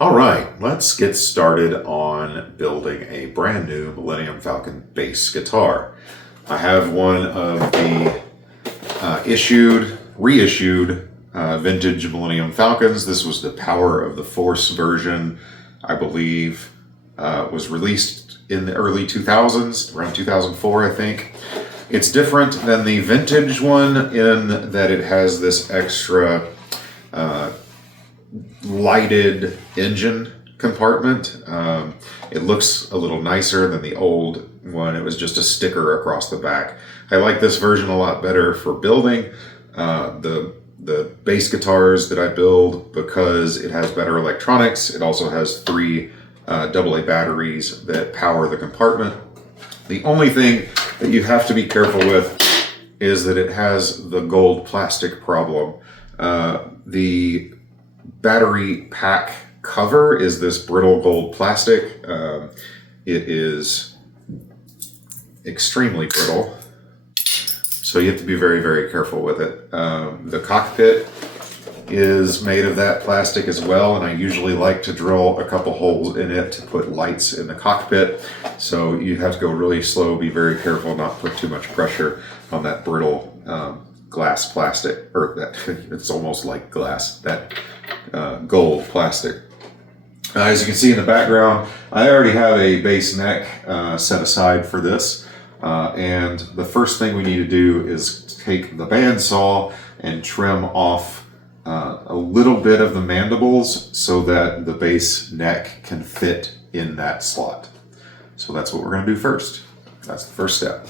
All right, let's get started on building a brand new Millennium Falcon bass guitar. I have one of the reissued vintage Millennium Falcons. This was the Power of the Force version, I believe, was released in the early 2000s, around 2004, I think. It's different than the vintage one in that it has this extra lighted engine compartment. It looks a little nicer than the old one. It was just a sticker across the back. I like this version a lot better for building the bass guitars that I build because it has better electronics. It also has 3 AA batteries that power the compartment. The only thing that you have to be careful with is that it has the gold plastic problem. The battery pack cover is this brittle gold plastic. It is extremely brittle, so you have to be very, very careful with it. The cockpit is made of that plastic as well, and I usually like to drill a couple holes in it to put lights in the cockpit. So you have to go really slow, be very careful, not put too much pressure on that brittle glass plastic, or that it's almost like glass, that gold plastic. As you can see in the background, I already have a bass neck set aside for this. And the first thing we need to do is take the bandsaw and trim off a little bit of the mandibles so that the bass neck can fit in that slot. So that's what we're going to do first. That's the first step.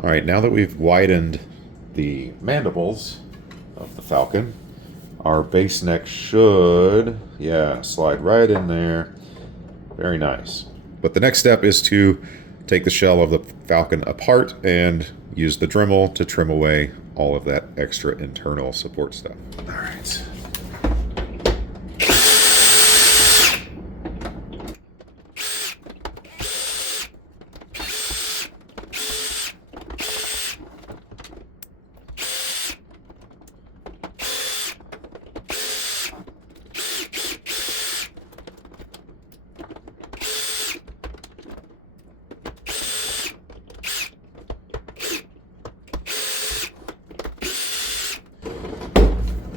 All right, now that we've widened the mandibles of the Falcon, our bass neck should, slide right in there. Very nice. But the next step is to take the shell of the Falcon apart and use the Dremel to trim away all of that extra internal support stuff. All right.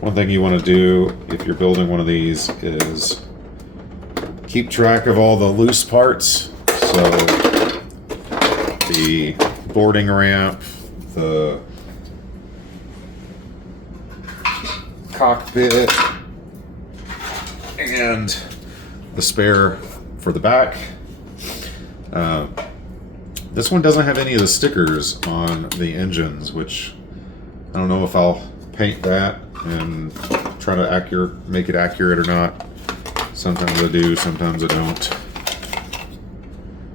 One thing you want to do if you're building one of these is keep track of all the loose parts. So the boarding ramp, the cockpit, and the spare for the back. This one doesn't have any of the stickers on the engines, which I don't know if I'll paint that and try to make it accurate or not. Sometimes I do, sometimes I don't.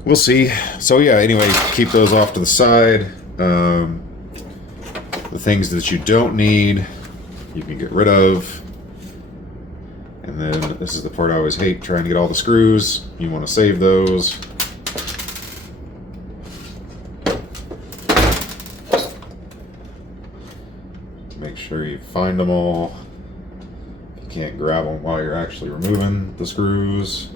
We'll see. So yeah, anyway, keep those off to the side. The things that you don't need, you can get rid of. And then this is the part I always hate, trying to get all the screws. You want to save those. Make sure you find them all. You can't grab them while you're actually removing the screws.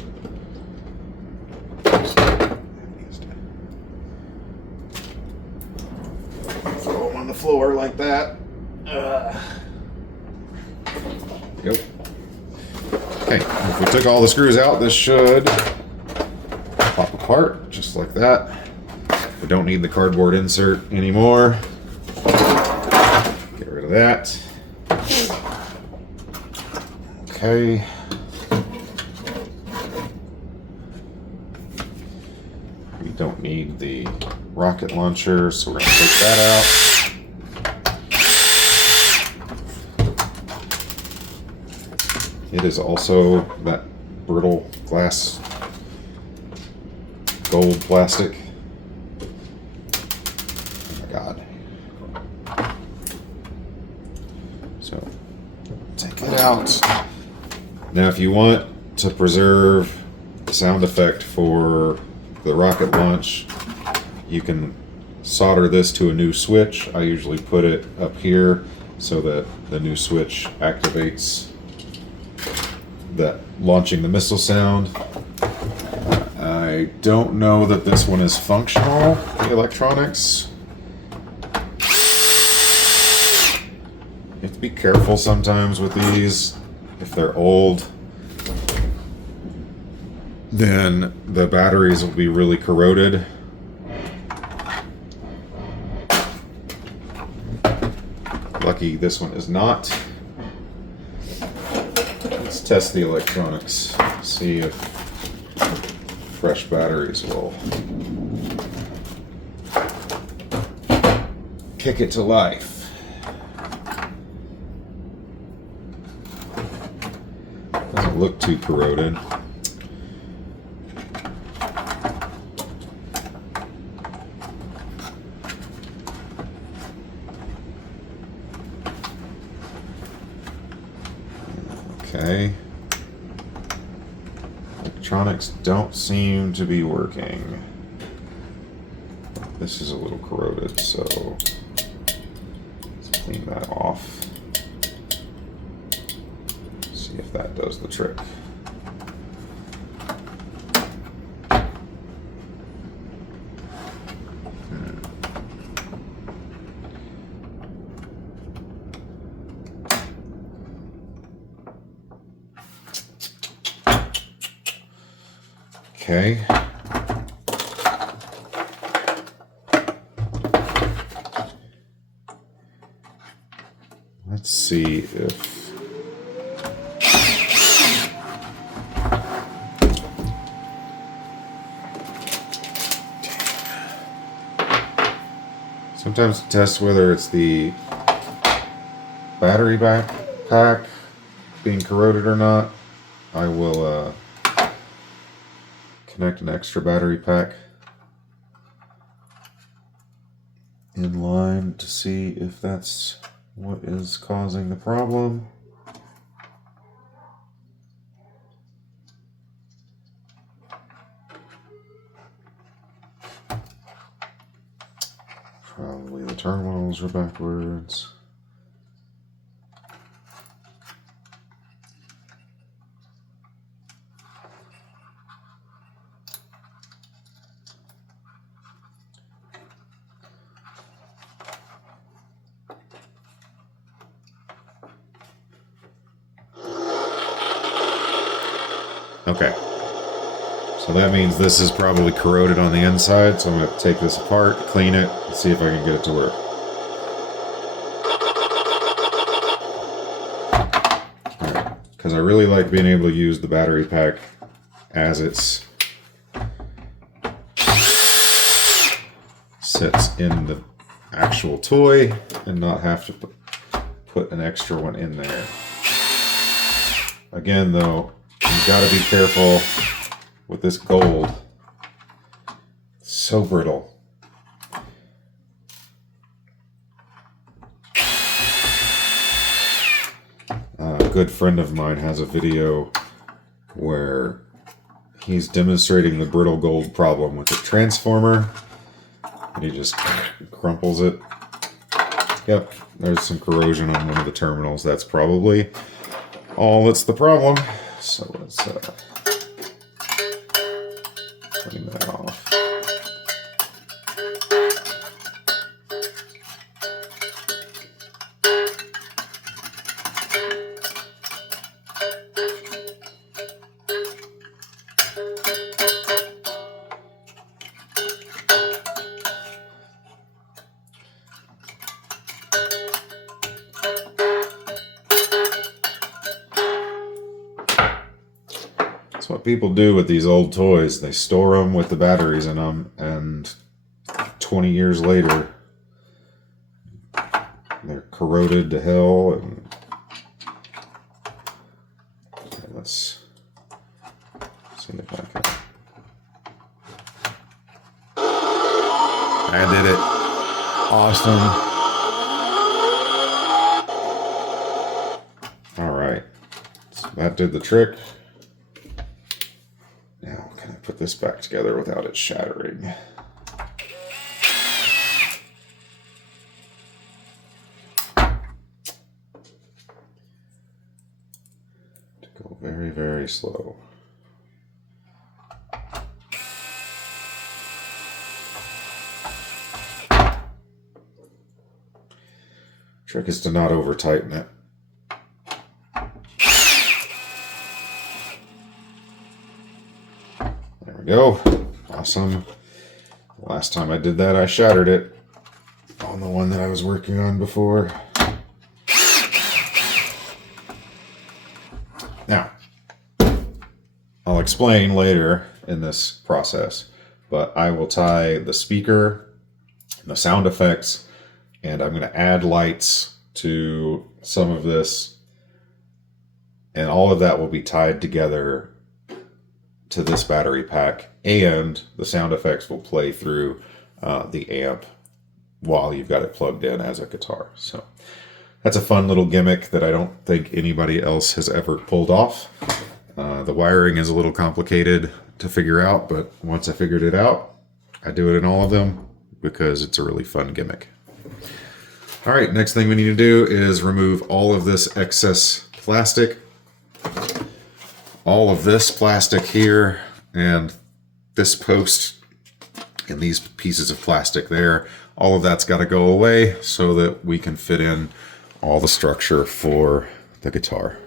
Throw them on the floor like that. Yep. Okay, if we took all the screws out, this should pop apart just like that. We don't need the cardboard insert anymore. Get rid of that. Okay. We don't need the rocket launcher, so we're going to take that out. It is also that brittle glass gold plastic. Oh my God. So take it out. Now if you want to preserve the sound effect for the rocket launch, you can solder this to a new switch. I usually put it up here so that the new switch activates that launching the missile sound. I don't know that this one is functional, the electronics. You have to be careful sometimes with these. If they're old, then the batteries will be really corroded. Lucky this one is not. Let's test the electronics, see if fresh batteries will kick it to life. Doesn't look too corroded. Okay. Electronics don't seem to be working. This is a little corroded, so let's clean that off. See if that does the trick. Okay. Let's see if sometimes to test whether it's the battery pack being corroded or not, I will connect an extra battery pack in line to see if that's what is causing the problem. Probably the terminals are backwards. Okay, so that means this is probably corroded on the inside, so I'm going to take this apart, clean it, and see if I can get it to work. Because I really like being able to use the battery pack as it's sits in the actual toy and not have to put an extra one in there. Again, though, you've got to be careful with this gold. It's so brittle. good friend of mine has a video where he's demonstrating the brittle gold problem with the transformer, and he just crumples it. Yep, there's some corrosion on one of the terminals. That's probably all that's the problem. So let's clean that off. What people do with these old toys, they store them with the batteries in them, and 20 years later they're corroded to hell. And okay, let's see if I can. I did it. Awesome. All right, so that did the trick. Now, can I put this back together without it shattering? To go very, very slow. Trick is to not over tighten it. There we go. Awesome. Last time I did that, I shattered it on the one that I was working on before. Now, I'll explain later in this process, but I will tie the speaker, the sound effects, and I'm going to add lights to some of this, and all of that will be tied together to this battery pack, and the sound effects will play through the amp while you've got it plugged in as a guitar. So that's a fun little gimmick that I don't think anybody else has ever pulled off. The wiring is a little complicated to figure out, but once I figured it out, I do it in all of them because it's a really fun gimmick. All right, next thing we need to do is remove all of this excess plastic. All of this plastic here, and this post, and these pieces of plastic there, all of that's got to go away so that we can fit in all the structure for the guitar.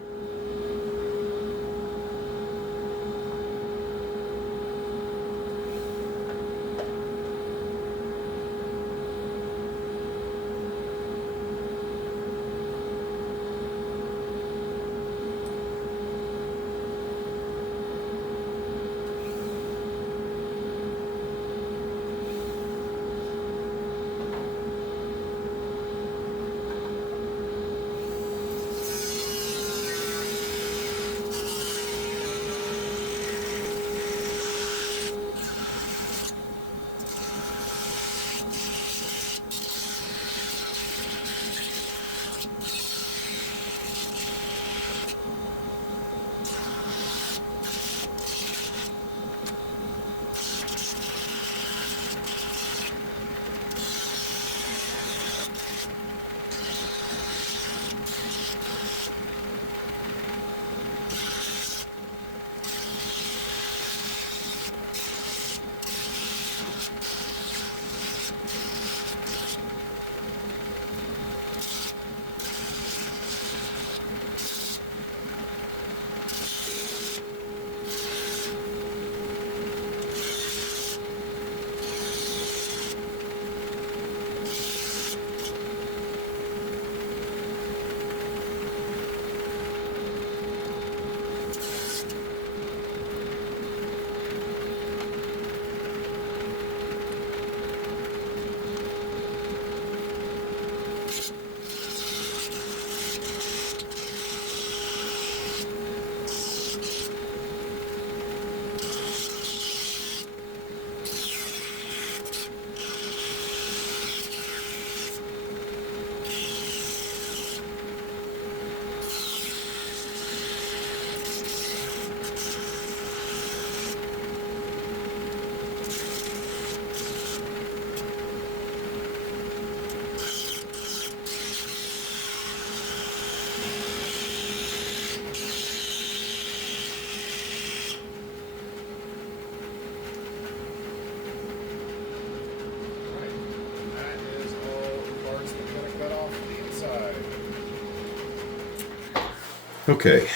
Okay,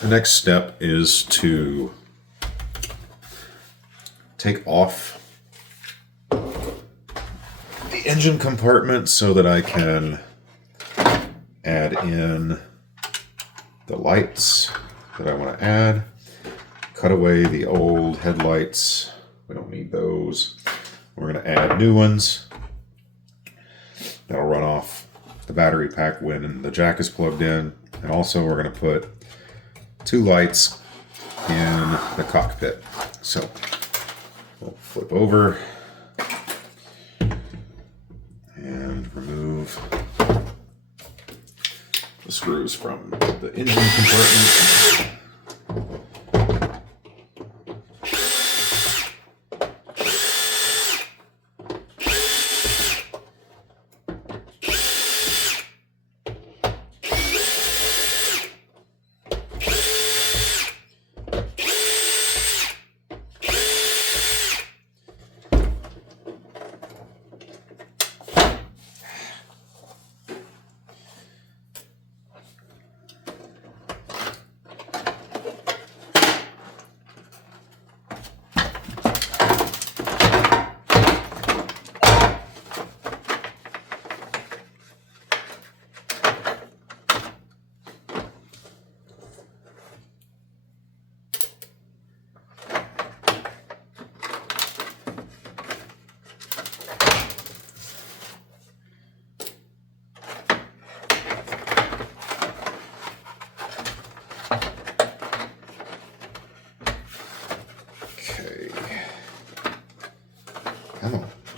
the next step is to take off the engine compartment so that I can add in the lights that I want to add. Cut away the old headlights. We don't need those. We're going to add new ones. That'll run off the battery pack when the jack is plugged in. And also we're going to put 2 lights in the cockpit. So we'll flip over and remove the screws from the engine compartment.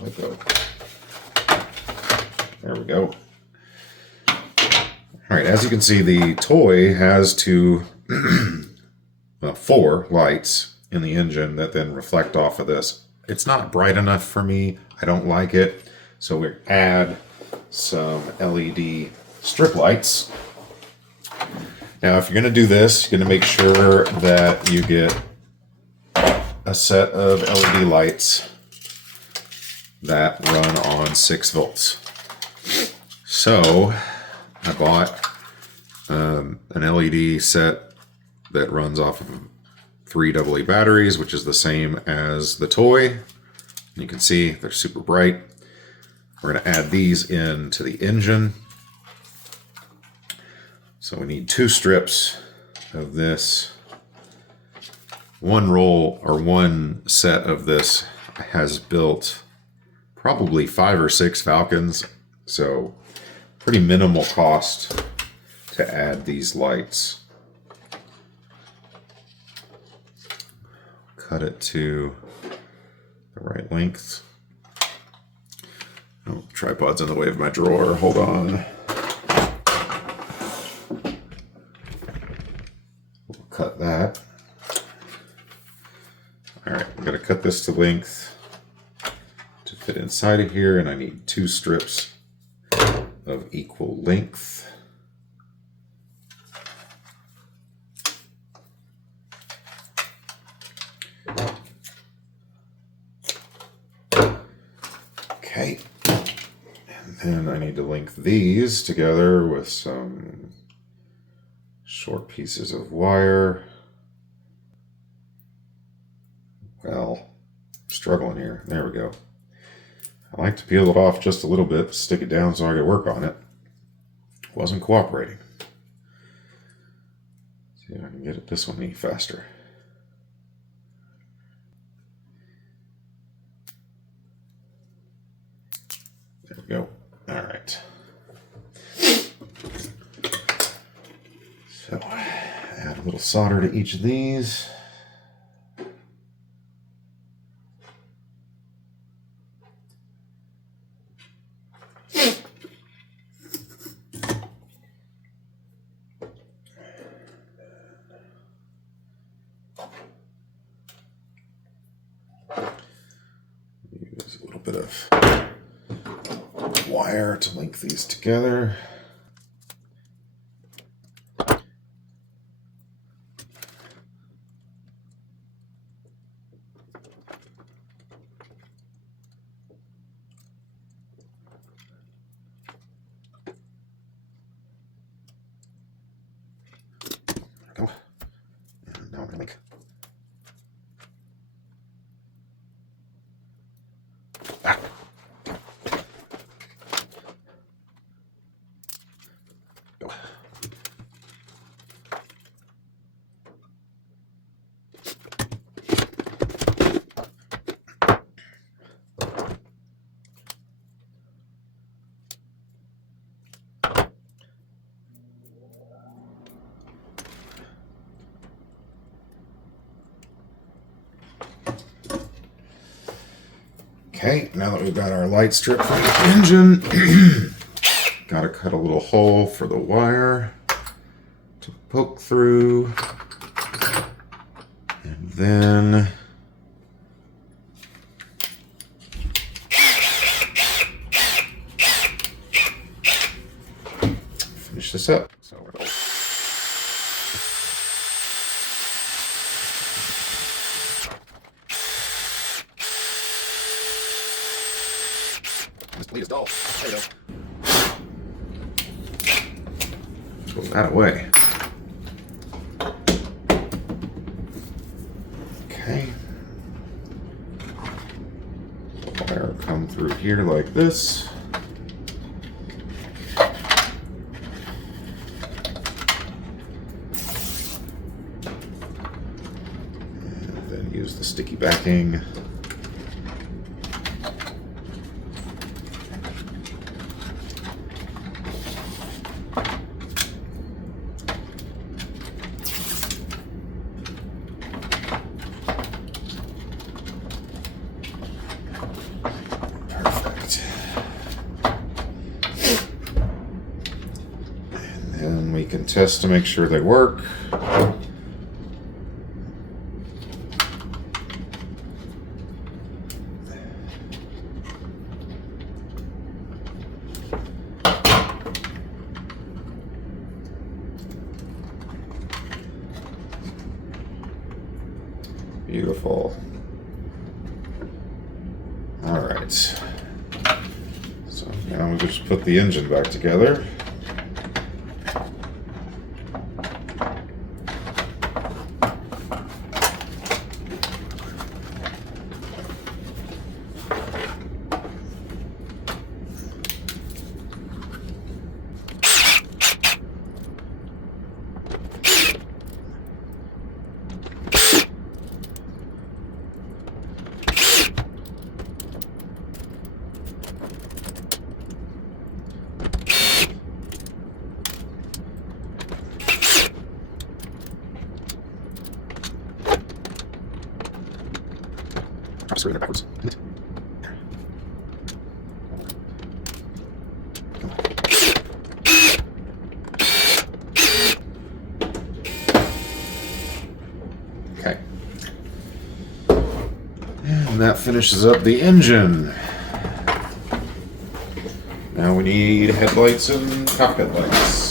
Let go. There we go. All right, as you can see, the toy has 4 lights in the engine that then reflect off of this. It's not bright enough for me. I don't like it. So we add some LED strip lights. Now, if you're going to do this, you're going to make sure that you get a set of LED lights that run on 6 volts. So I bought an LED set that runs off of 3 AA batteries, which is the same as the toy. You can see they're super bright. We're going to add these into the engine. So we need 2 strips of this. One roll or one set of this has built probably 5 or 6 Falcons, so pretty minimal cost to add these lights. Cut it to the right length. Oh, tripod's in the way of my drawer. Hold on. We'll cut that. All right, I'm going to cut this to length to fit inside of here, and I need 2 strips of equal length. Okay, and then I need to link these together with some short pieces of wire. Well, I'm struggling here. There we go. I like to peel it off just a little bit, stick it down so I could work on it. Wasn't cooperating. See if I can get it this one any faster. There we go. All right. So add a little solder to each of these. Use a little bit of wire to link these together. think. Ah. Go. Okay, now that we've got our light strip for the engine, got to cut a little hole for the wire to poke through. And then finish this up. So this bleed is dull. There you go. Put that away. Okay. The wire will come through here like this. And then use the sticky backing. And we can test to make sure they work. Beautiful. All right. So now we just put the engine back together. I'm screwing it backwards. Okay. And that finishes up the engine. Now we need headlights and cockpit lights.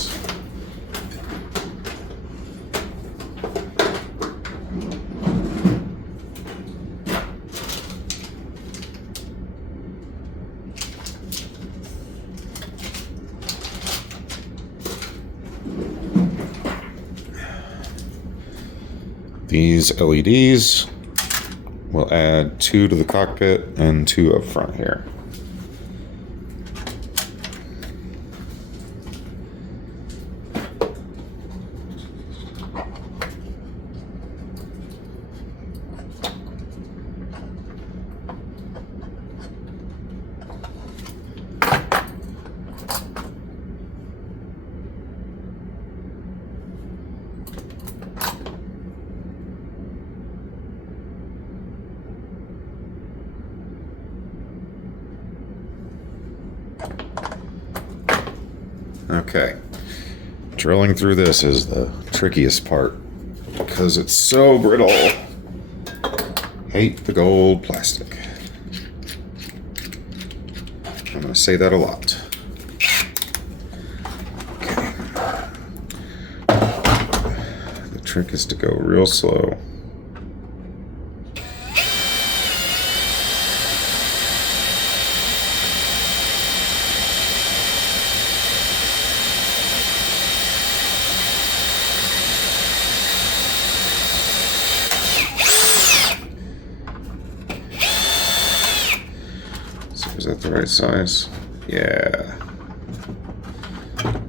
These LEDs will add 2 to the cockpit and 2 up front here. Okay, drilling through this is the trickiest part because it's so brittle. Hate the gold plastic. I'm going to say that a lot. Okay. The trick is to go real slow. that the right size? Yeah. Okay.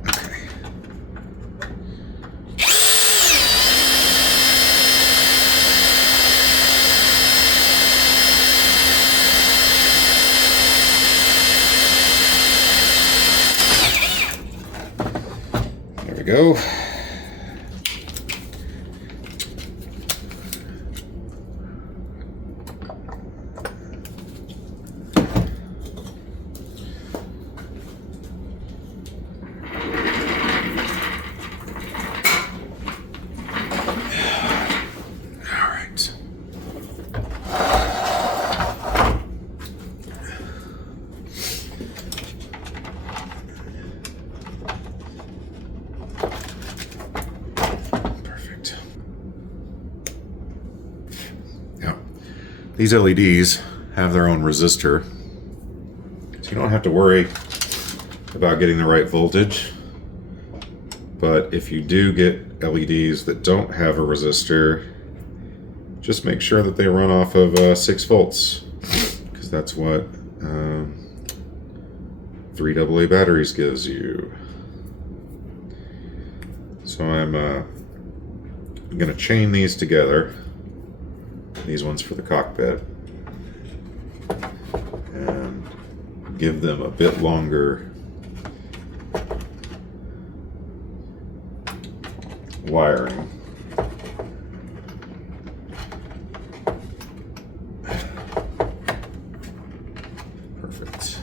There we go. These LEDs have their own resistor, so you don't have to worry about getting the right voltage. But if you do get LEDs that don't have a resistor, just make sure that they run off of 6 volts, because that's what 3 AA batteries gives you. So I'm going to chain these together. These ones for the cockpit, and give them a bit longer wiring. Perfect.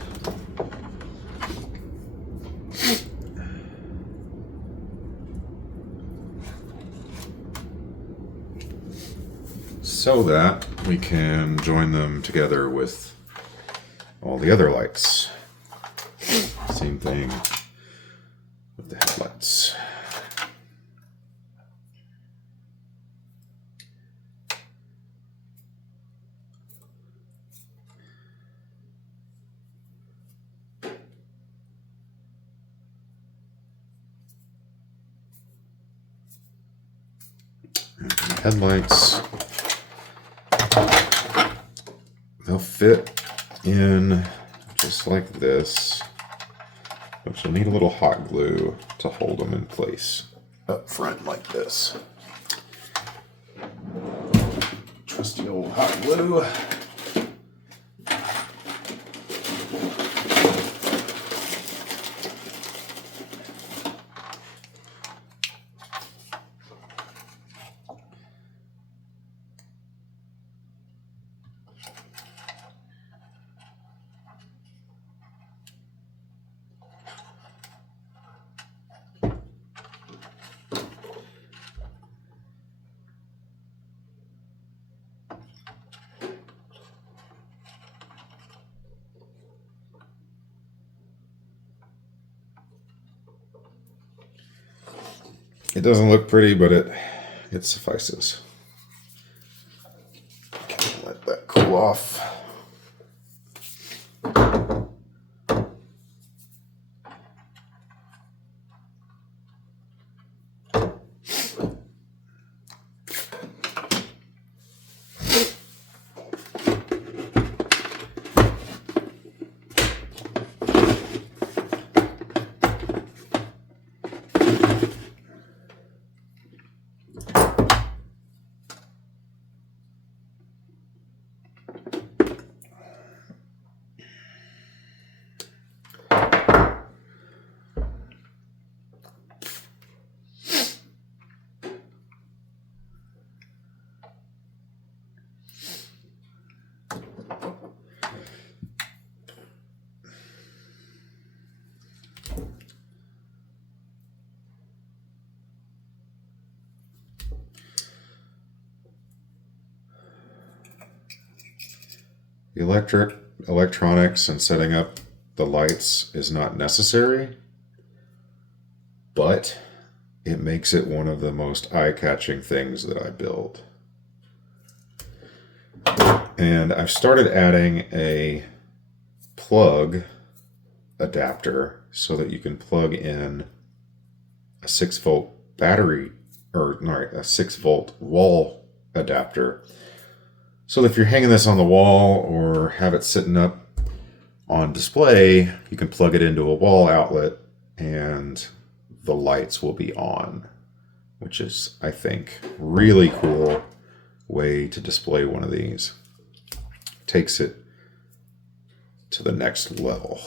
So that we can join them together with all the other lights. Same thing with the headlights. And the headlights, they'll fit in just like this, but you'll need a little hot glue to hold them in place up front like this. Trusty old hot glue. It doesn't look pretty, but it suffices. Okay, let that cool off. The electronics and setting up the lights is not necessary, but it makes it one of the most eye-catching things that I build. And I've started adding a plug adapter so that you can plug in a 6-volt battery, or no, a 6-volt wall adapter. So that if you're hanging this on the wall or have it sitting up On display, you can plug it into a wall outlet and the lights will be on, which is, I think, really cool way to display one of these. Takes it to the next level.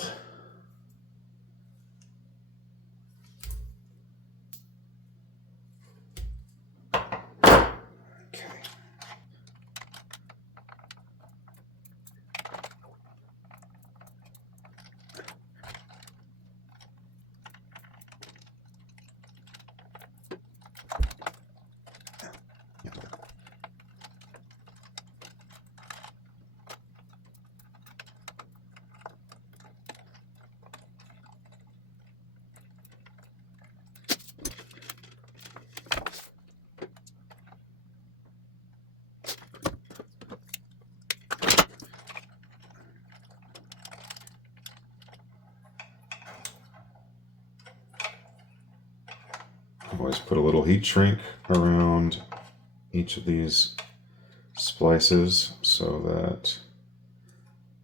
Always put a little heat shrink around each of these splices so that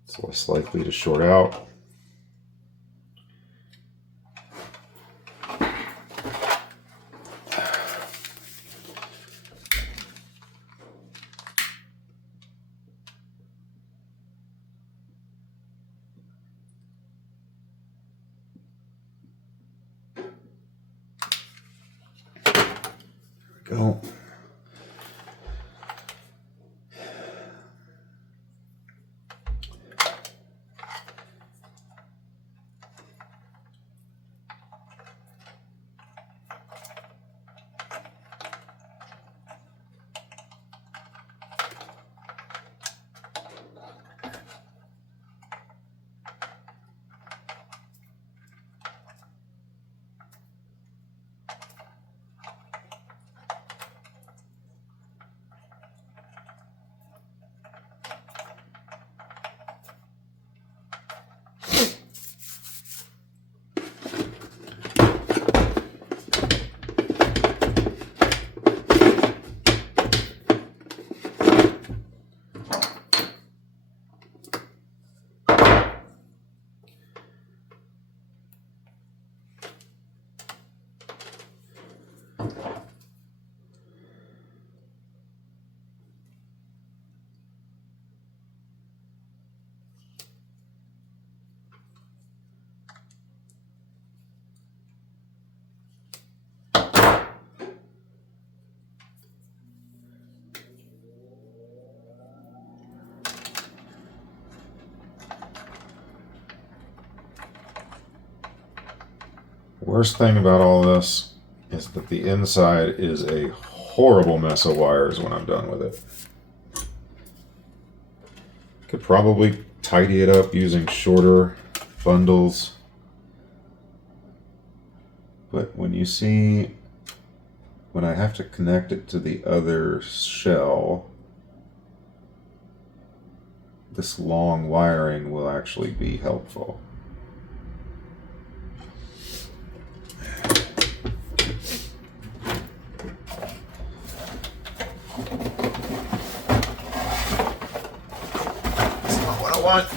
it's less likely to short out. Go. Worst thing about all this is that the inside is a horrible mess of wires when I'm done with it. Could probably tidy it up using shorter bundles. But when you see, when I have to connect it to the other shell, this long wiring will actually be helpful. Want.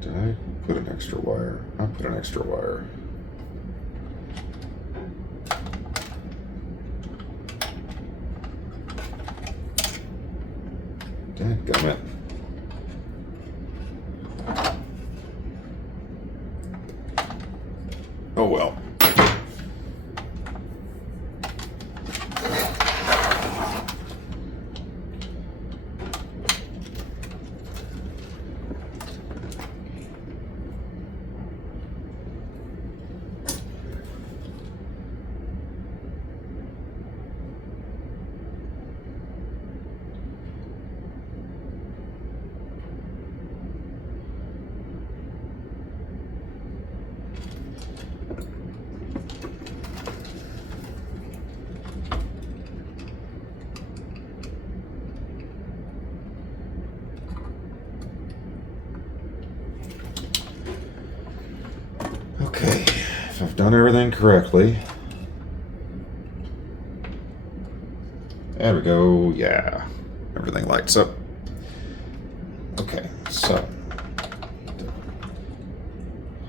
Did I put an extra wire? I put an extra wire. Dadgummit. Oh well. if I've done everything correctly. There we go. Yeah, everything lights up. Okay, so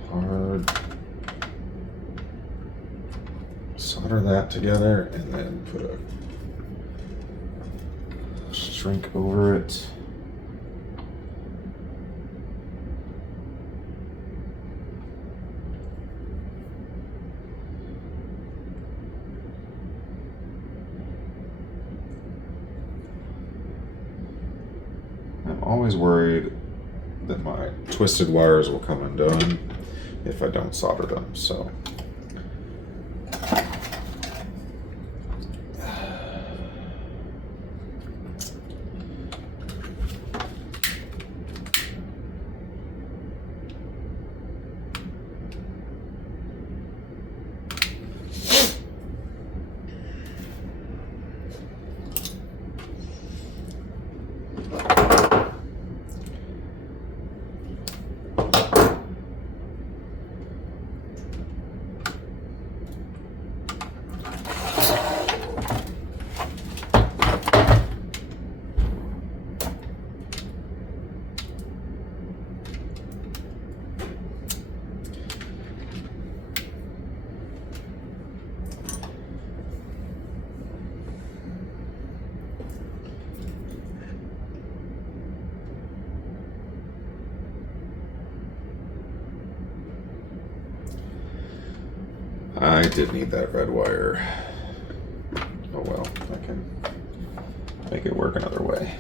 hard solder that together and then put a shrink over it. I'm always worried that my twisted wires will come undone if I don't solder them, so. I did need that red wire. Oh well, I can make it work another way.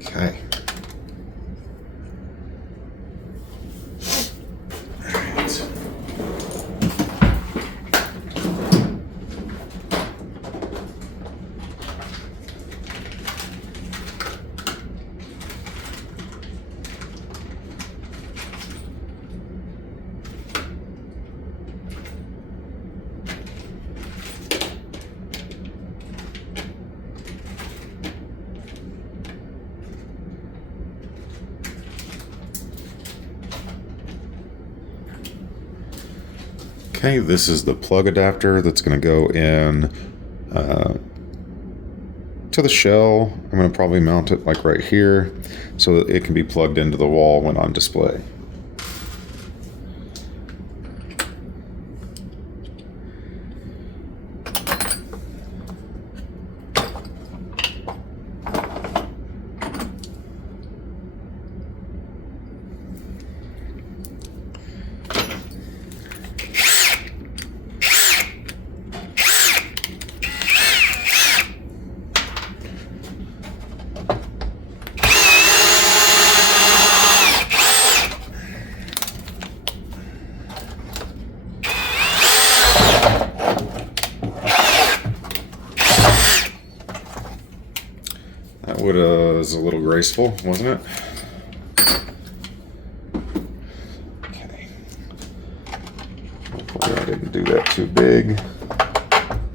Okay. Okay, this is the plug adapter that's going to go in to the shell. I'm going to probably mount it like right here so that it can be plugged into the wall when on display. That was a little graceful, wasn't it? Okay. Hopefully I didn't do that too big.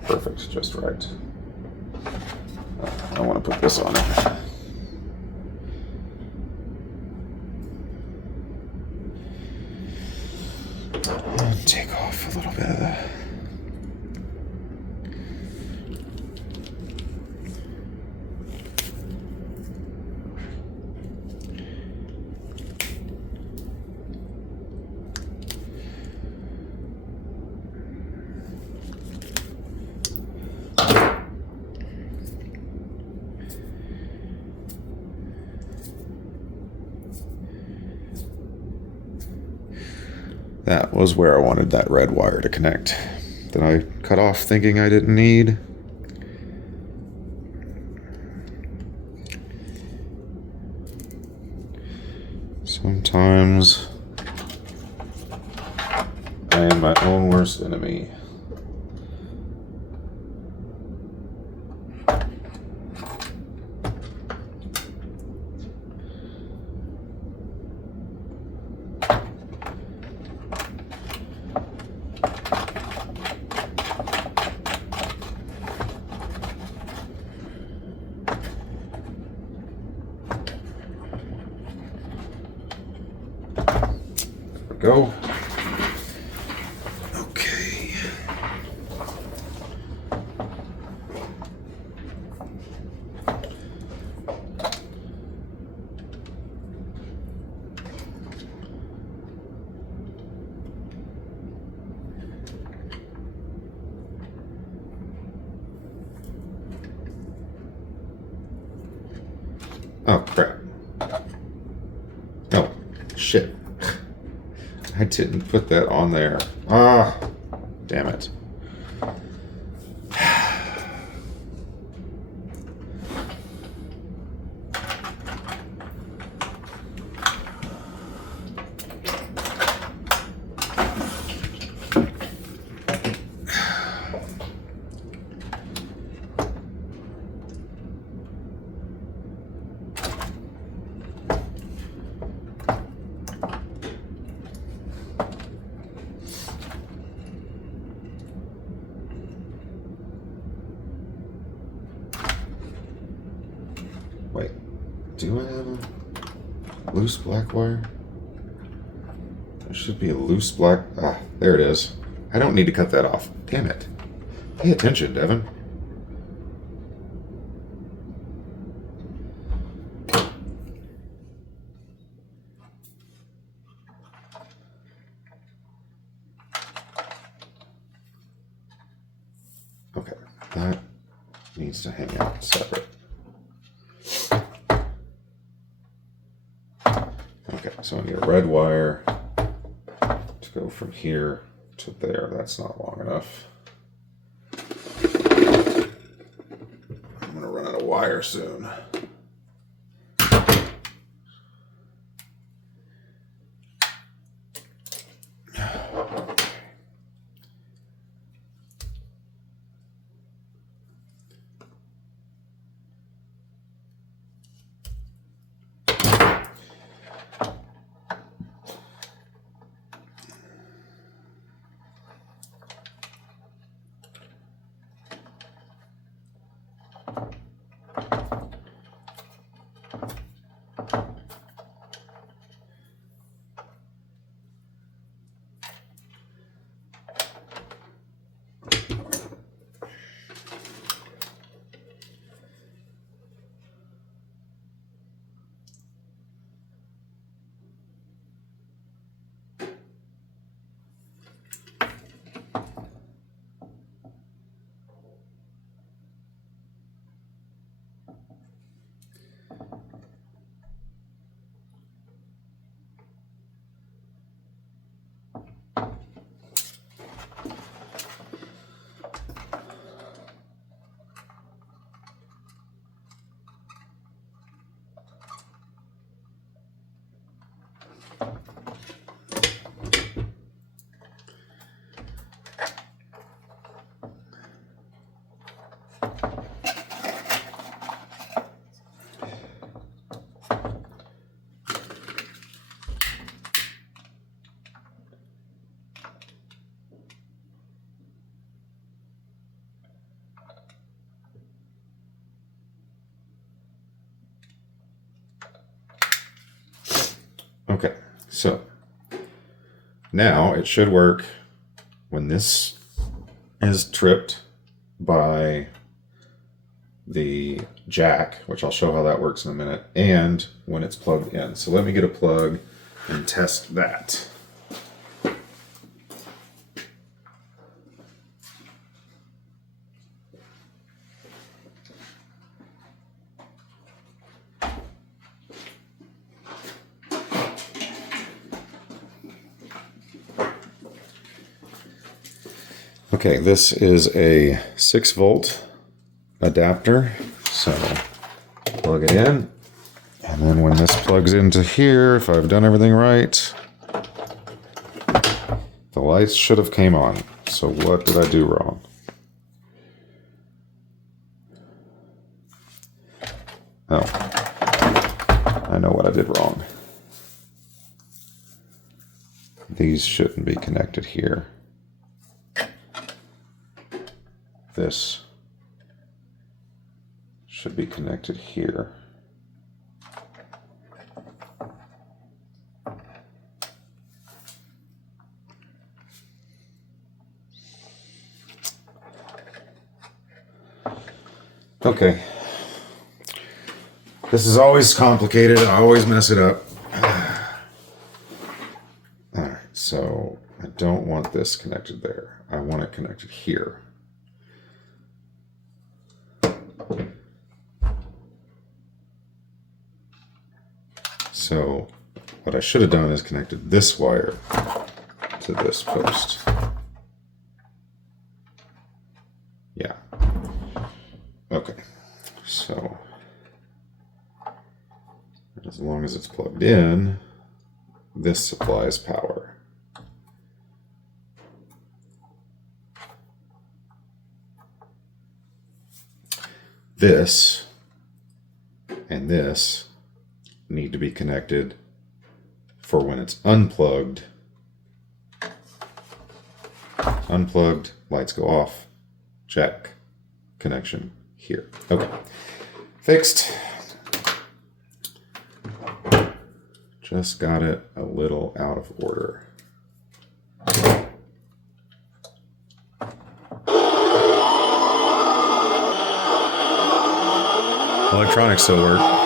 Perfect, just right. I want to put this on it. And take off a little bit of that. That was where I wanted that red wire to connect that I cut off thinking I didn't need. Sometimes I am my own worst enemy. go. Okay. Oh, crap. Oh, shit. I didn't put that on there. Ah, damn it. Wait, do I have a loose black wire? There should be a loose black... Ah, there it is. I don't need to cut that off. Damn it. Pay attention, Devin. Okay, that needs to hang out separate. Okay, so I need a red wire to go from here to there. That's not long enough. I'm going to run out of wire soon. Okay, so now it should work when this is tripped by the jack, which I'll show how that works in a minute, and when it's plugged in. So let me get a plug and test that. Okay, this is a 6-volt adapter, so plug it in, and then when this plugs into here, if I've done everything right, the lights should have came on. So what did I do wrong? Oh, I know what I did wrong. These shouldn't be connected here. This should be connected here. Okay. This is always complicated. I always mess it up. All right, so I don't want this connected there. I want it connected here. So what I should have done is connected this wire to this post. Yeah. Okay. So as long as it's plugged in, this supplies power. This and this need to be connected for when it's unplugged. Unplugged, lights go off, jack connection here. Okay, fixed. Just got it a little out of order. Electronics still work.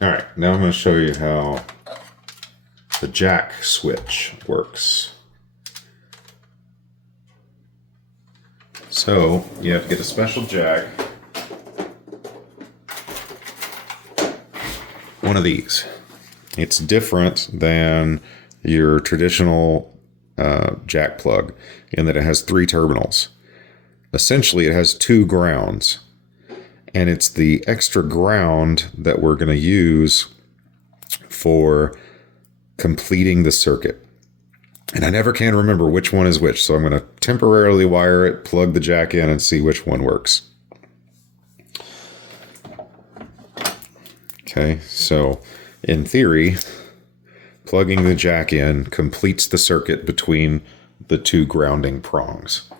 All right, now I'm going to show you how the jack switch works. So you have to get a special jack. One of these. It's different than your traditional jack plug in that it has 3 terminals. Essentially, it has 2 grounds. And it's the extra ground that we're going to use for completing the circuit. And I never can remember which one is which, so I'm going to temporarily wire it, plug the jack in, and see which one works. Okay, so in theory, plugging the jack in completes the circuit between the 2 grounding prongs.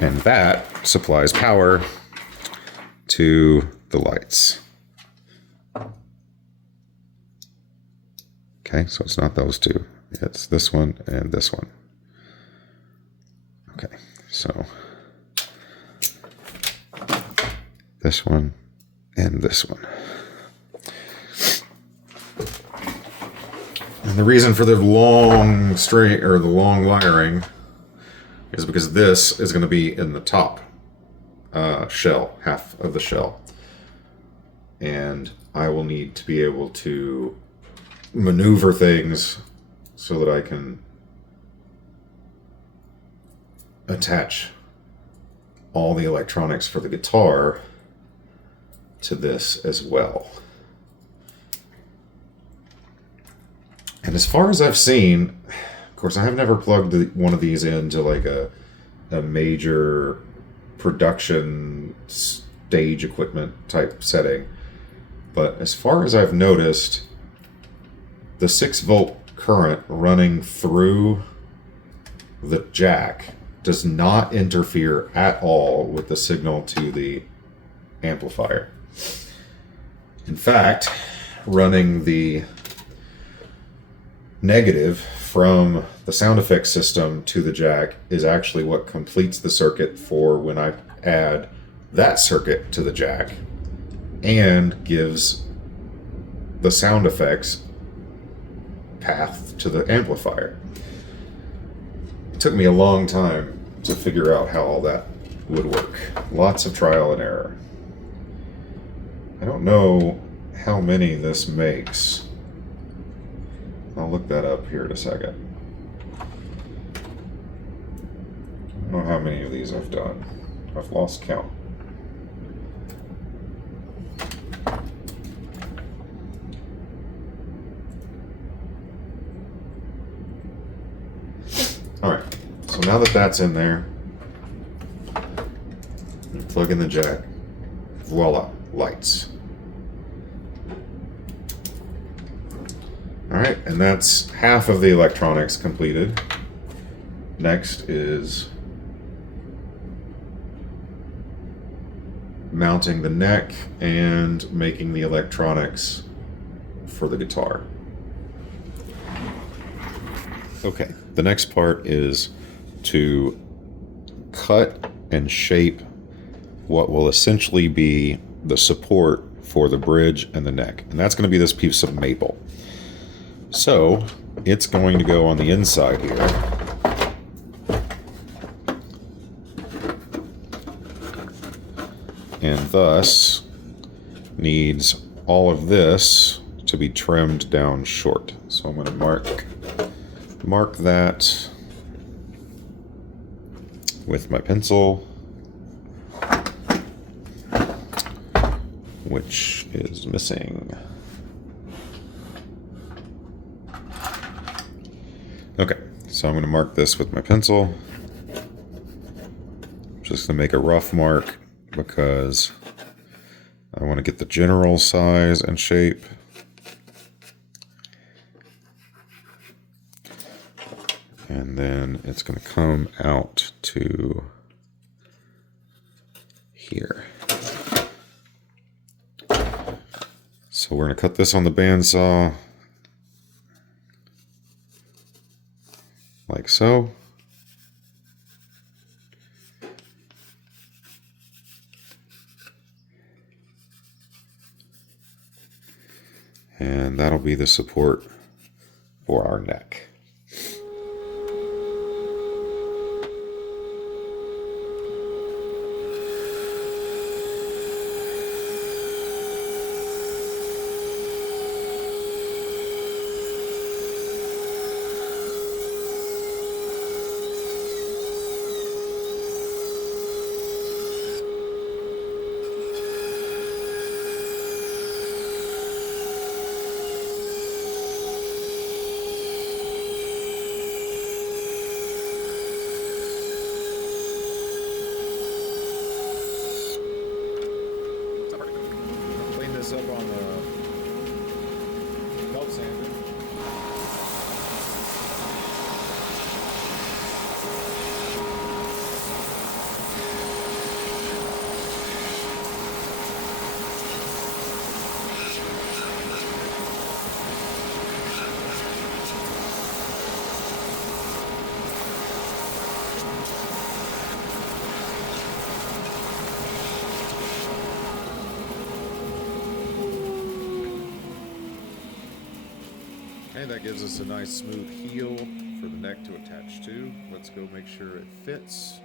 And that supplies power to the lights. Okay, so it's not those 2. It's this one and this one. Okay, so this one and this one. And the reason for the long string or the long wiring is because this is going to be in the top shell, half of the shell. And I will need to be able to maneuver things so that I can attach all the electronics for the guitar to this as well. And as far as I've seen, of course, I have never plugged one of these into like a major production stage equipment type setting. But as far as I've noticed, the 6-volt current running through the jack does not interfere at all with the signal to the amplifier. In fact, running the negative from the sound effects system to the jack is actually what completes the circuit for when I add that circuit to the jack and gives the sound effects path to the amplifier. It took me a long time to figure out how all that would work. Lots of trial and error. I don't know how many this makes. I'll look that up here in a second. I don't know how many of these I've done. I've lost count. Alright, so now that that's in there, you plug in the jack. Voila, lights. Alright, and that's half of the electronics completed. Next is mounting the neck and making the electronics for the guitar. Okay, the next part is to cut and shape what will essentially be the support for the bridge and the neck. And that's going to be this piece of maple. So it's going to go on the inside here. And thus needs all of this to be trimmed down short. So I'm going to mark that with my pencil, which is missing. Okay, so I'm going to mark this with my pencil. Just to make a rough mark because I want to get the general size and shape. And then it's going to come out to here. So we're going to cut this on the bandsaw like so. And that'll be the support for our neck. Up on the belt sander. And that gives us a nice smooth heel for the neck to attach to. Let's go make sure it fits.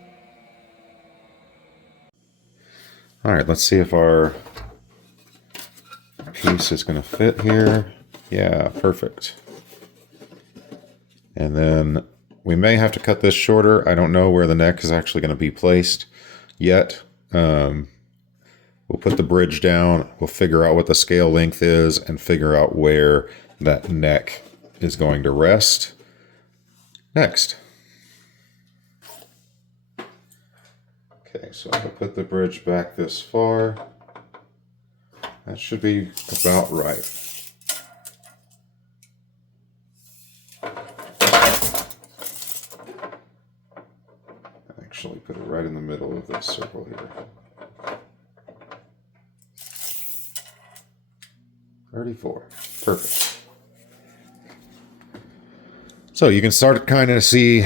All right, let's see if our piece is going to fit here. Yeah, perfect. And then we may have to cut this shorter. I don't know where the neck is actually going to be placed yet. We'll put the bridge down. We'll figure out what the scale length is and figure out where that neck is going to rest next. Okay, so I'm going to put the bridge back this far. That should be about right. Actually put it right in the middle of this circle here. 34. Perfect. So you can start to kind of see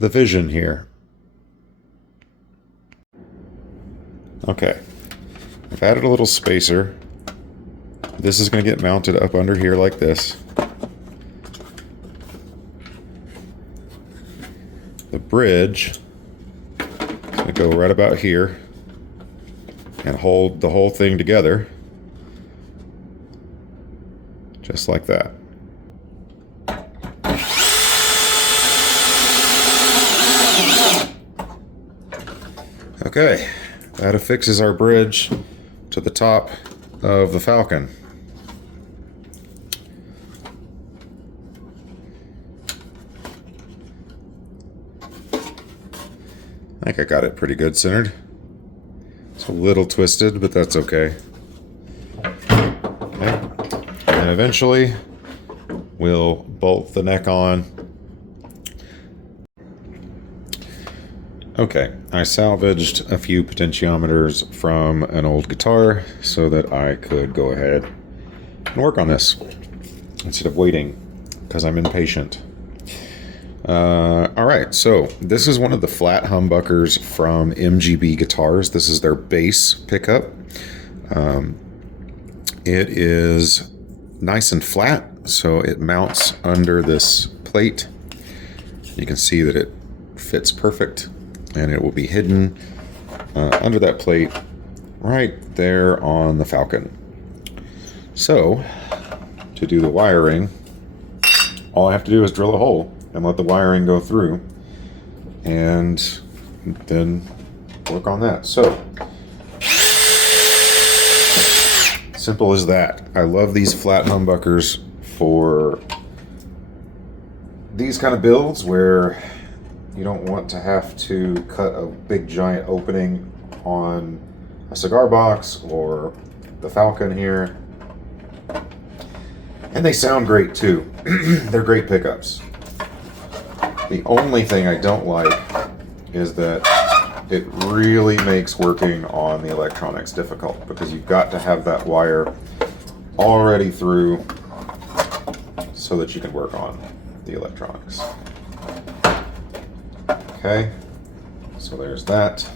the vision here. Okay, I've added a little spacer. This is going to get mounted up under here like this. The bridge is going to go right about here and hold the whole thing together. Just like that. Okay, that affixes our bridge to the top of the Falcon. I think I got it pretty good centered. It's a little twisted, but that's okay. Okay. And eventually, we'll bolt the neck on. Okay, I salvaged a few potentiometers from an old guitar so that I could go ahead and work on this instead of waiting, because I'm impatient. Alright, so this is one of the flat humbuckers from MGB Guitars. This is their bass pickup. It is nice and flat, so it mounts under this plate. You can see that it fits perfect, and it will be hidden under that plate right there on the Falcon. So, to do the wiring, all I have to do is drill a hole and let the wiring go through, and then work on that. So, simple as that. I love these flat humbuckers for these kind of builds where you don't want to have to cut a big giant opening on a cigar box or the Falcon here. And they sound great too. They're great pickups. The only thing I don't like is that it really makes working on the electronics difficult, because you've got to have that wire already through so that you can work on the electronics. Okay, so there's that.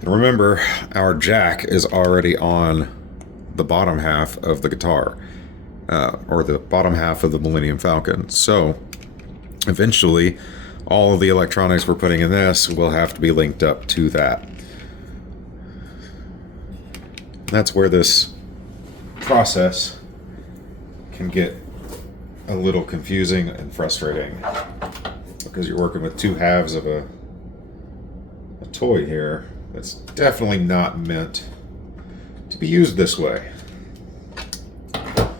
And remember, our jack is already on the bottom half of the guitar, or the bottom half of the Millennium Falcon. So eventually, all of the electronics we're putting in this will have to be linked up to that. That's where this process can get a little confusing and frustrating, because you're working with two halves of a toy here that's definitely not meant to be used this way. I'm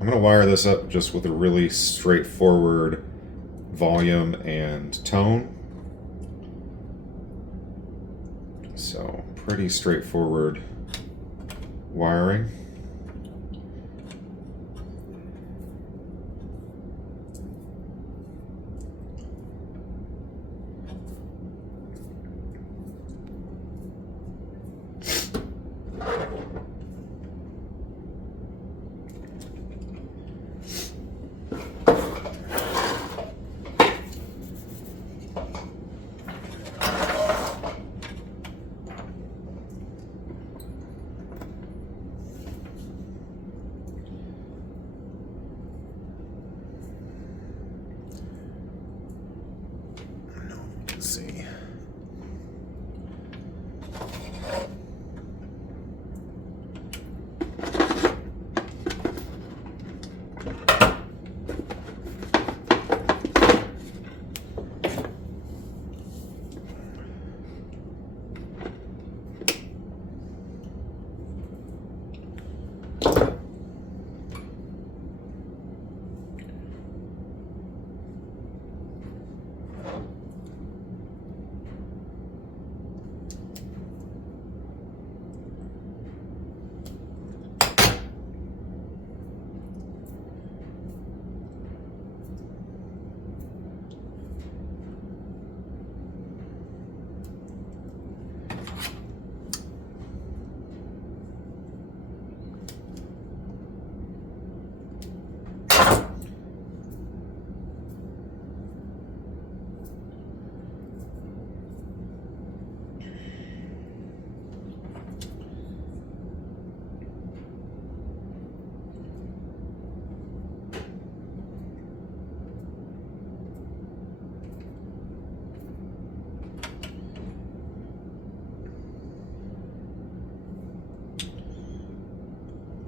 going to wire this up just with a really straightforward volume and tone. So, pretty straightforward wiring.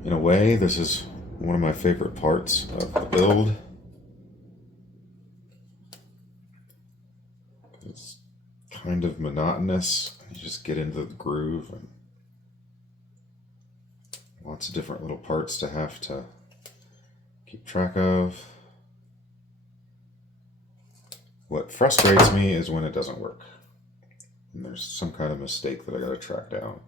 In a way, this is one of my favorite parts of the build. It's kind of monotonous. You just get into the groove and lots of different little parts to have to keep track of. What frustrates me is when it doesn't work. And there's some kind of mistake that I got to track down.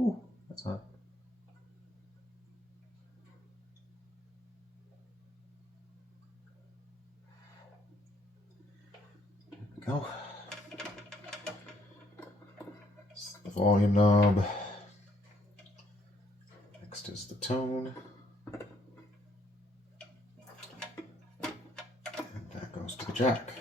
Ooh, that's hot. There we go. It's the volume knob. Next is the tone. And that goes to the jack.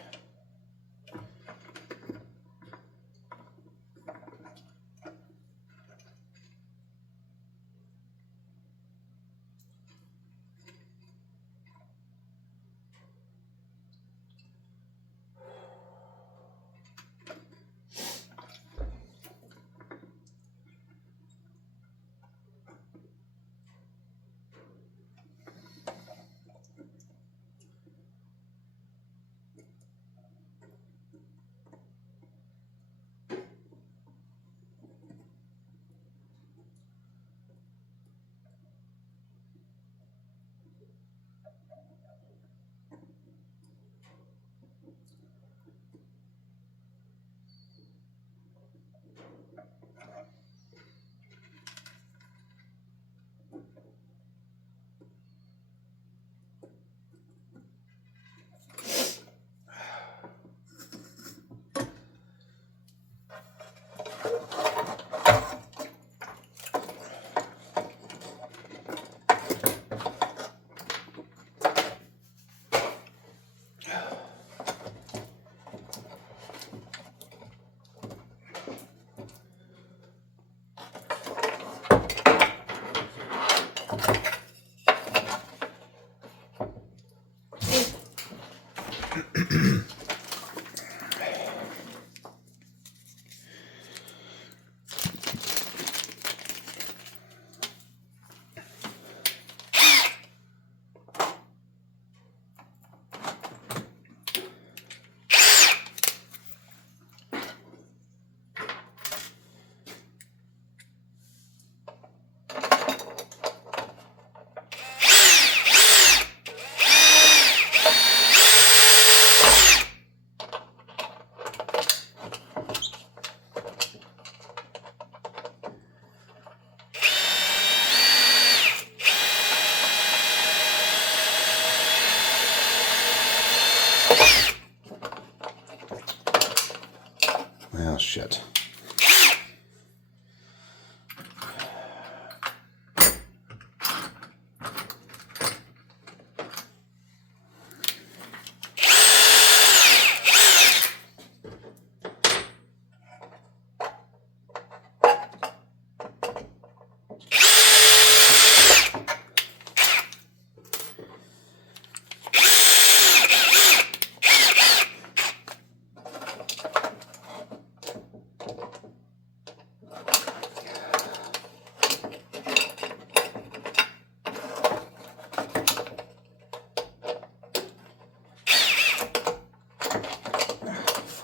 Well, shit.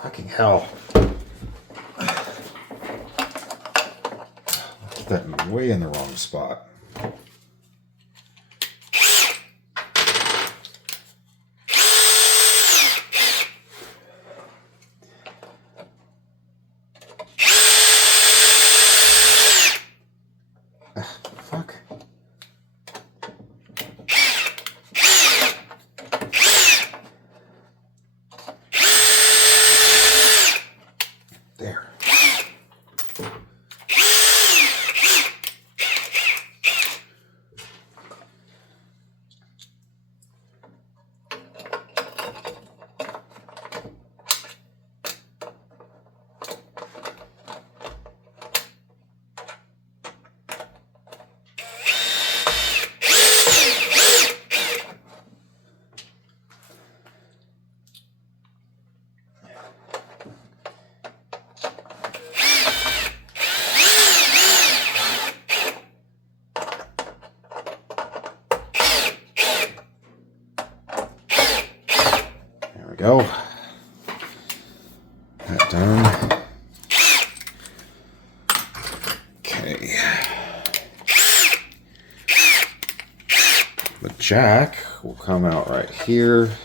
Fucking hell. Put that way in the wrong spot. Fuck. There. Go. That done. Okay. The jack will come out right here.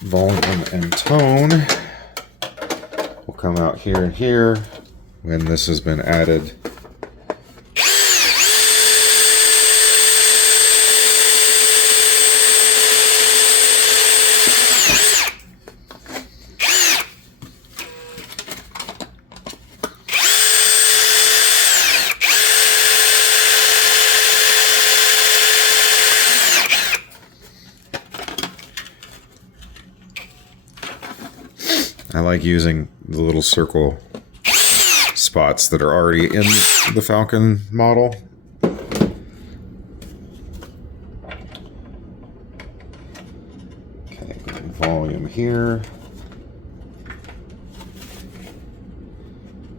Volume and tone will come out here and here when this has been added. I like using the little circle spots that are already in the Falcon model. Okay, volume here.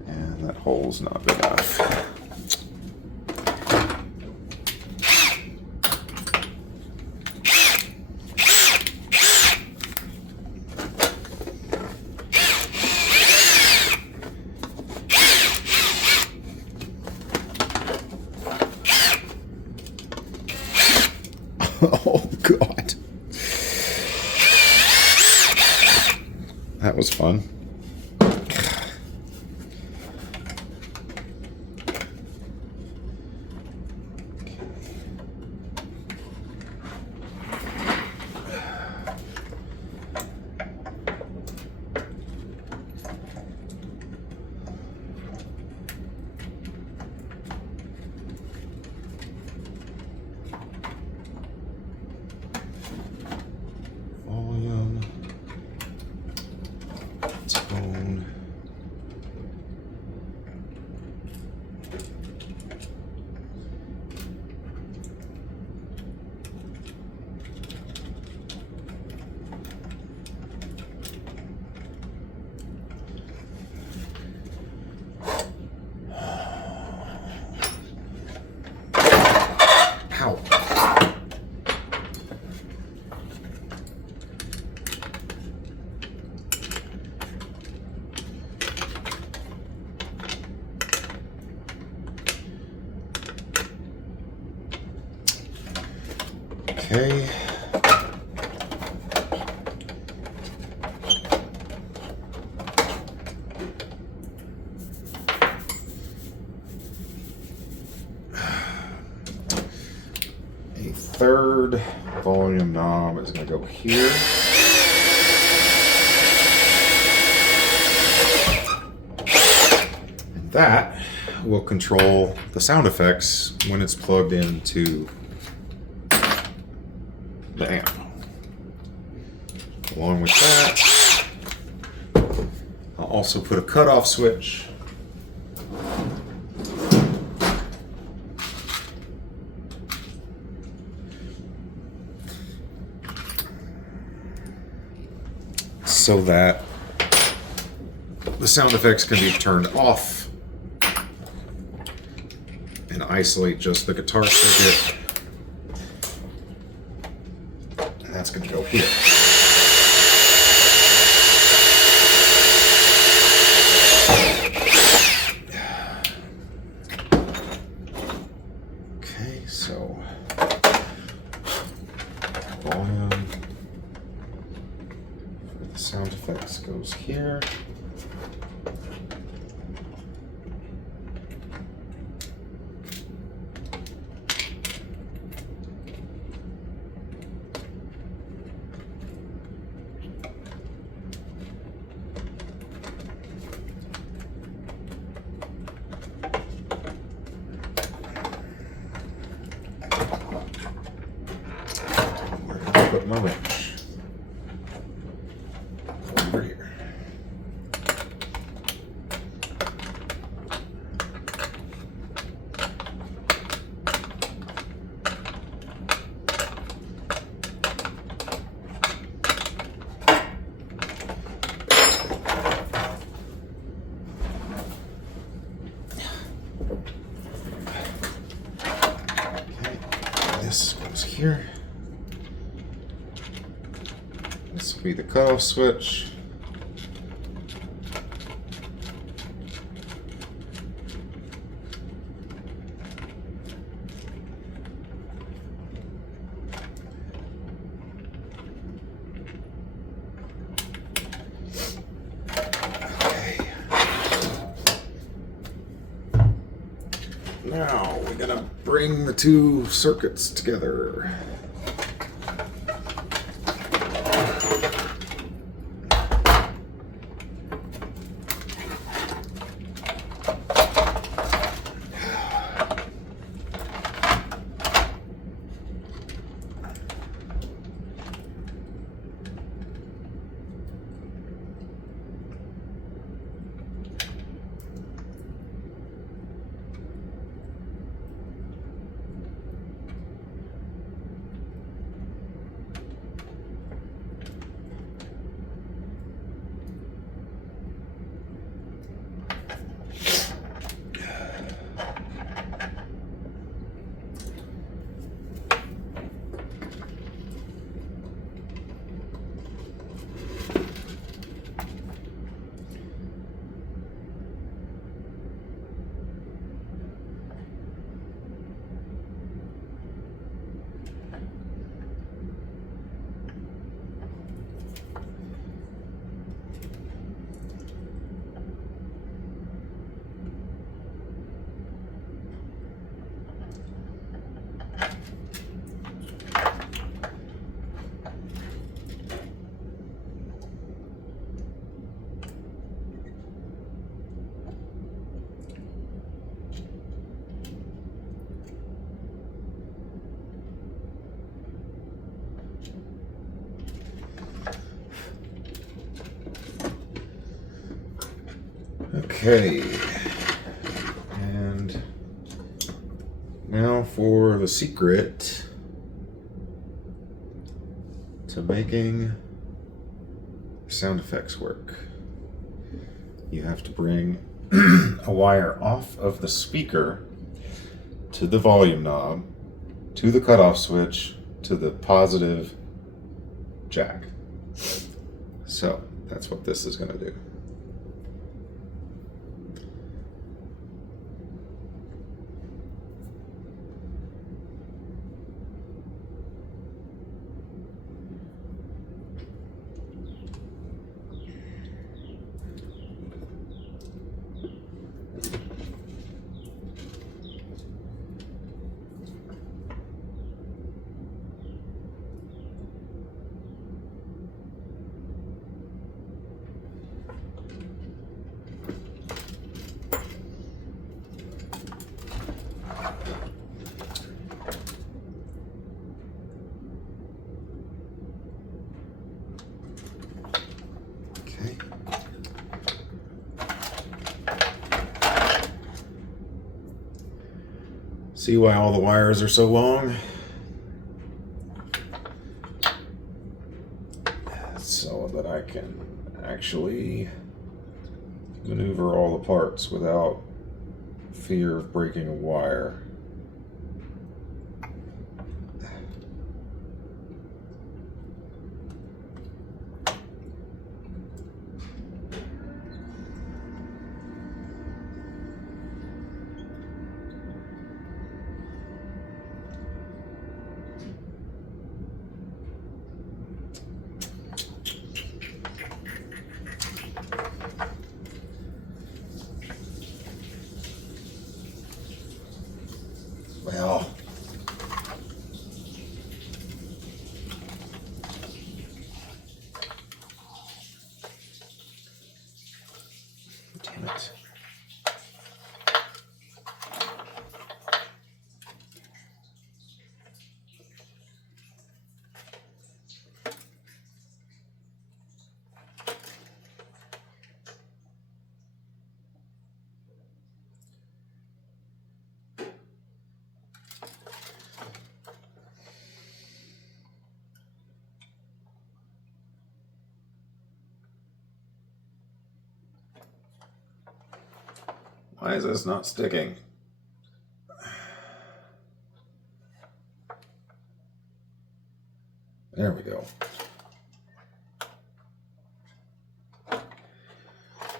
And that hole's not big enough. Oh, God. That was fun. Volume. Okay. A third volume knob is going to go here. And that will control the sound effects when it's plugged into the amp. Along with that, I'll also put a cutoff switch so that the sound effects can be turned off and isolate just the guitar circuit. And that's going to go here. Okay, so volume for the sound effects goes here. Put my wrench over here. Okay, this goes here. This will be the cutoff switch. Okay. Now we're gonna bring the two circuits together. Okay, and now for the secret to making sound effects work. You have to bring a wire off of the speaker to the volume knob, to the cutoff switch, to the positive jack. So that's what this is going to do. See why all the wires are so long? So that I can actually maneuver all the parts without fear of breaking a wire. Well, damn it. Why is this not sticking? There we go.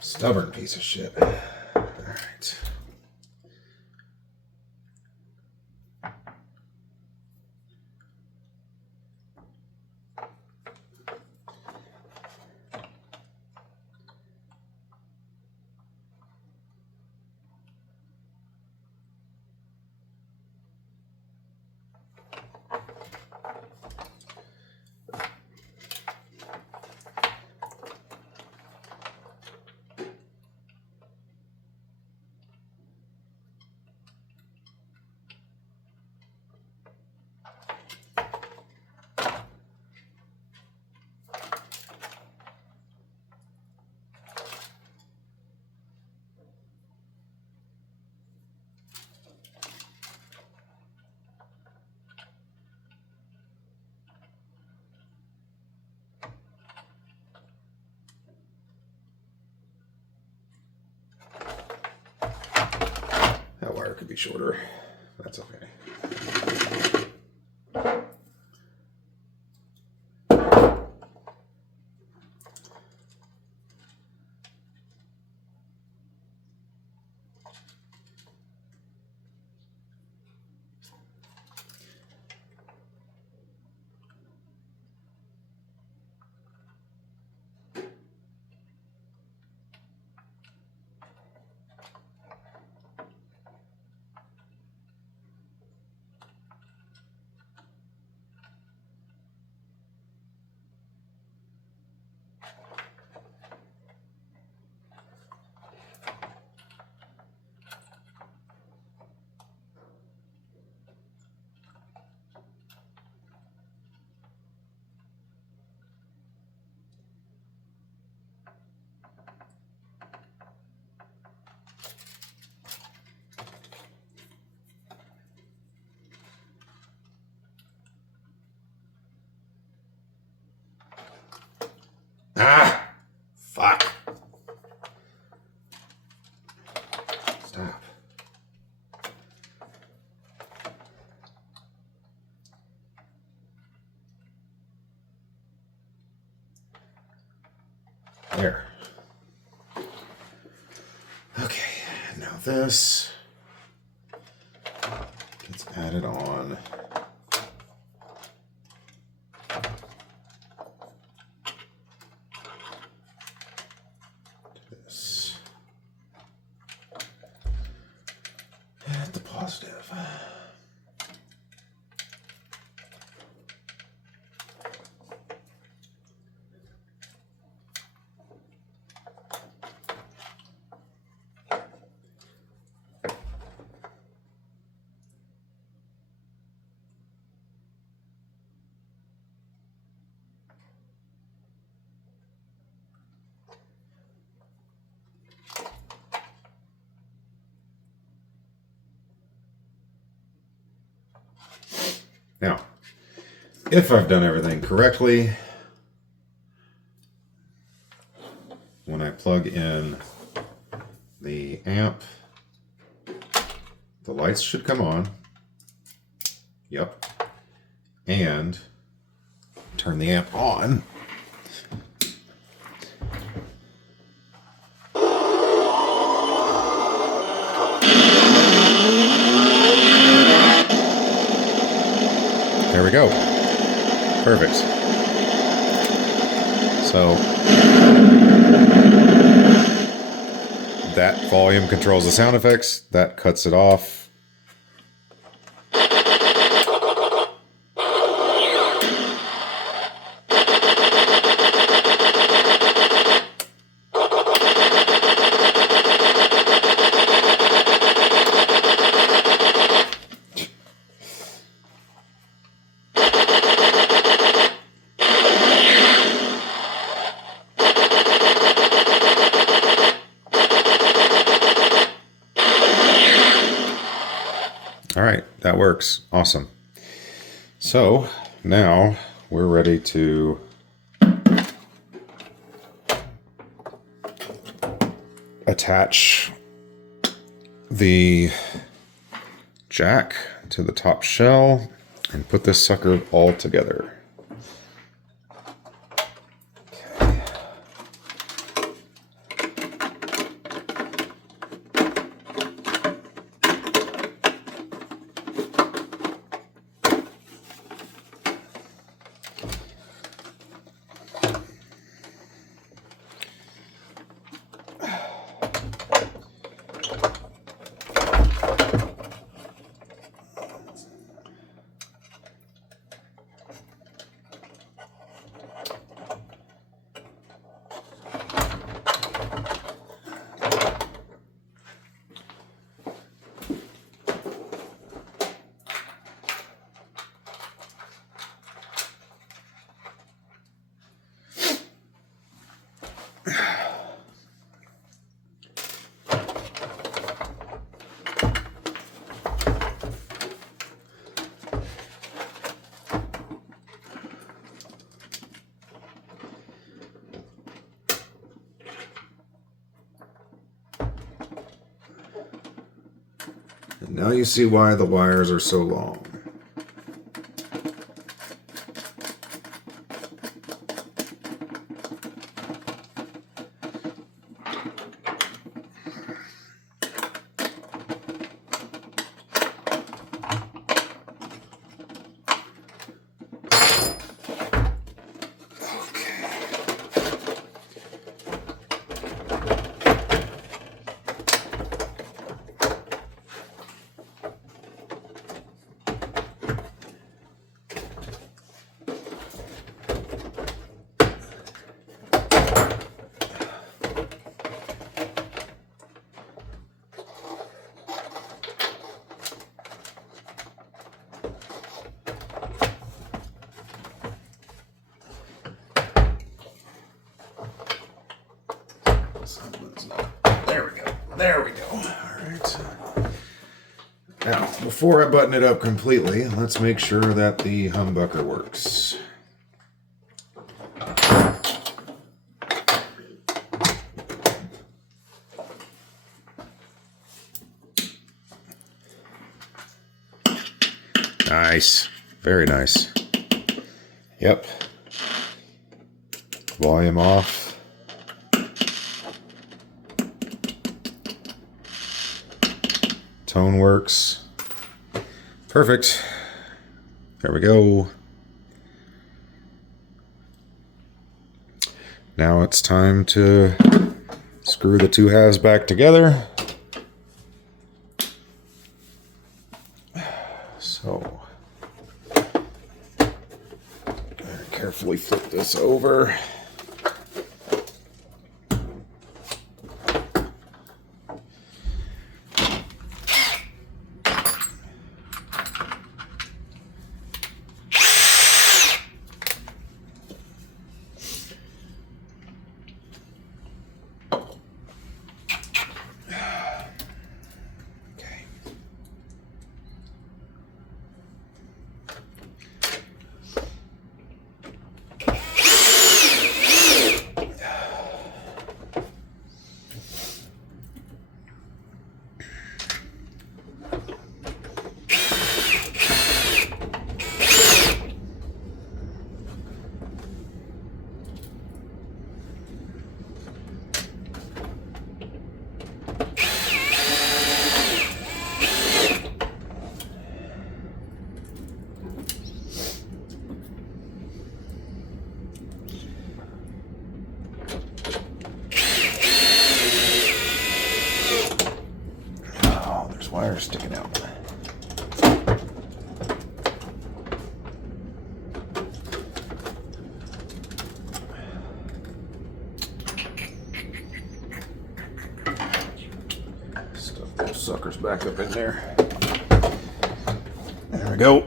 Stubborn piece of shit. All right. That wire could be shorter. That's okay. Ah! Fuck. Stop. There. Okay, now this gets added on. This. At the positive. Now, if I've done everything correctly, when I plug in the amp, the lights should come on. Yep. And turn the amp on. There we go. Perfect. So that volume controls the sound effects. That cuts it off. All right, that works. Awesome. So now we're ready to attach the jack to the top shell and put this sucker all together. And now you see why the wires are so long. There we go. There we go. All right. Now, before I button it up completely, let's make sure that the humbucker works. Nice. Very nice. Yep. Volume off. Tone works. Perfect. There we go. Now it's time to screw the two halves back together. So, carefully flip this over. suckers back up in there. There we go.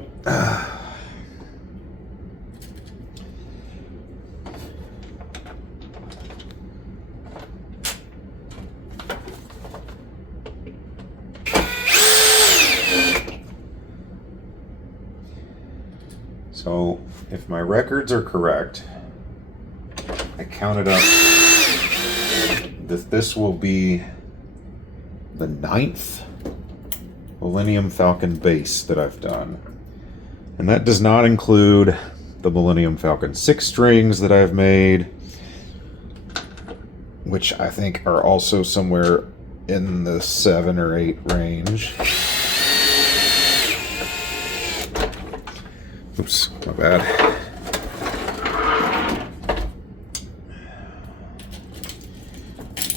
So, if my records are correct, I counted up that this will be the 9th Millennium Falcon Bass that I've done. And that does not include the Millennium Falcon 6 strings that I've made, which I think are also somewhere in the 7 or 8 range. Oops, my bad.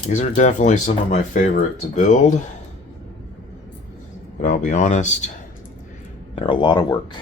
These are definitely some of my favorite to build, but I'll be honest, they're a lot of work.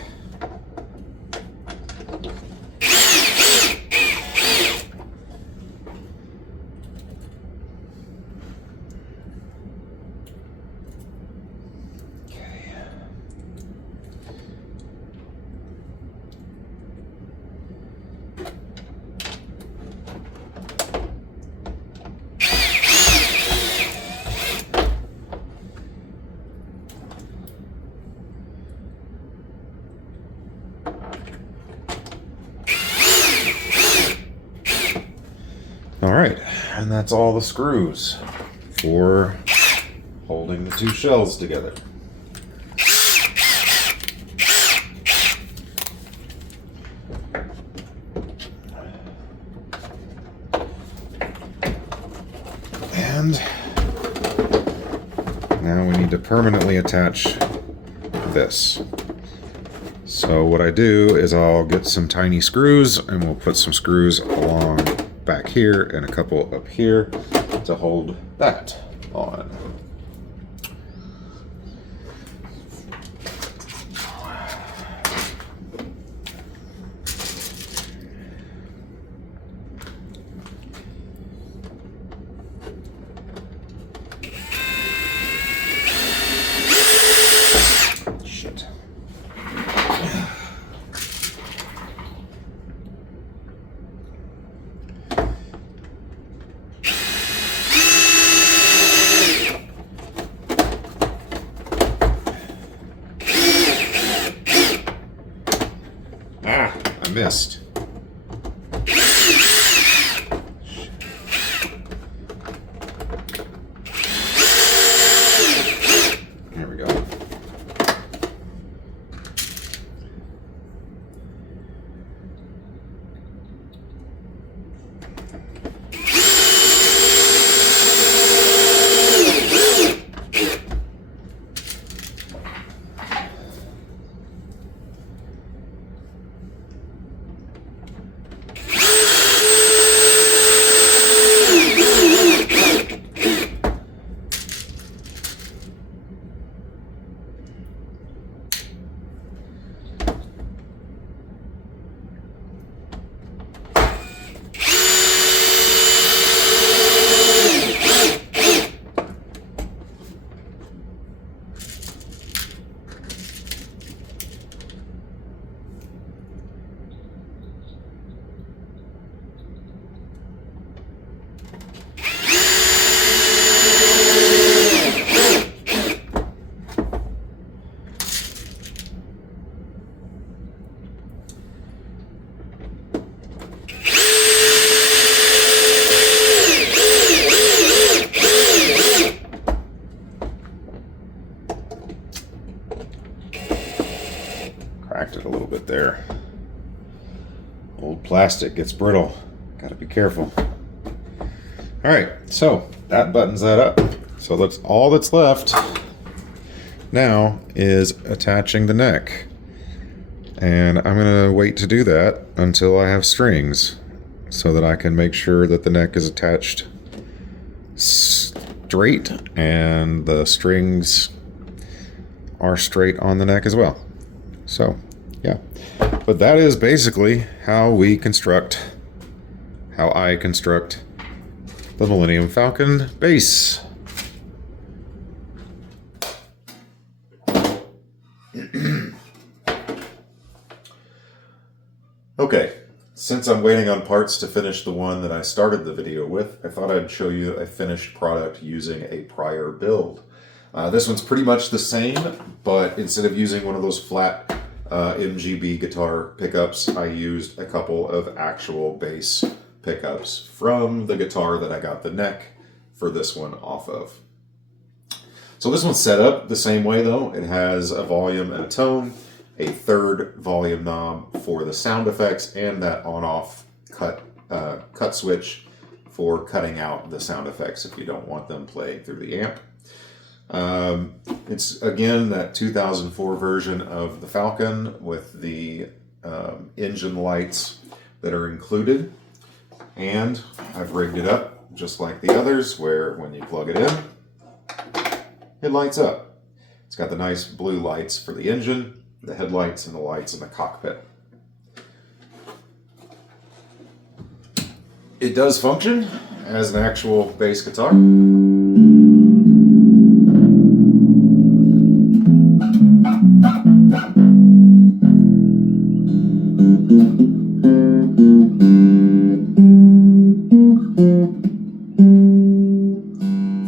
Alright, and that's all the screws for holding the two shells together. And now we need to permanently attach this. So what I do is I'll get some tiny screws and we'll put some screws along back here and a couple up here to hold that on. Shit. I missed. There we go. Cracked it a little bit there. Old plastic gets brittle. Gotta be careful. Alright, so that buttons that up. So that's all that's left now is attaching the neck. And I'm gonna wait to do that until I have strings so that I can make sure that the neck is attached straight and the strings are straight on the neck as well. So, yeah. But that is basically how I construct the Millennium Falcon Bass. Okay, since I'm waiting on parts to finish the one that I started the video with, I thought I'd show you a finished product using a prior build. This one's pretty much the same, but instead of using one of those flat MGB guitar pickups, I used a couple of actual bass pickups from the guitar that I got the neck for this one off of. So this one's set up the same way though. It has a volume and a tone, a third volume knob for the sound effects, and that on-off cut switch for cutting out the sound effects if you don't want them playing through the amp. It's again that 2004 version of the Falcon with the engine lights that are included, and I've rigged it up just like the others where when you plug it in, it lights up. It's got the nice blue lights for the engine, the headlights, and the lights in the cockpit. It does function as an actual bass guitar.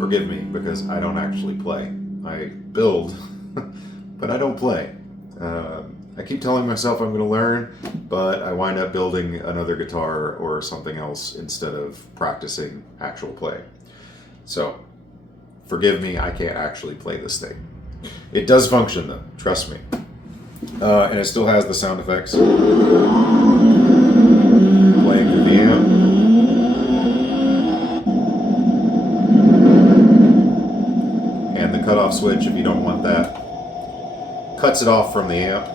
Forgive me, because I don't actually play. I build, but I don't play. I keep telling myself I'm going to learn, but I wind up building another guitar or something else instead of practicing actual play. So, forgive me, I can't actually play this thing. It does function though, trust me. And it still has the sound effects. Playing through the amp. And the cutoff switch, if you don't want that, cuts it off from the amp.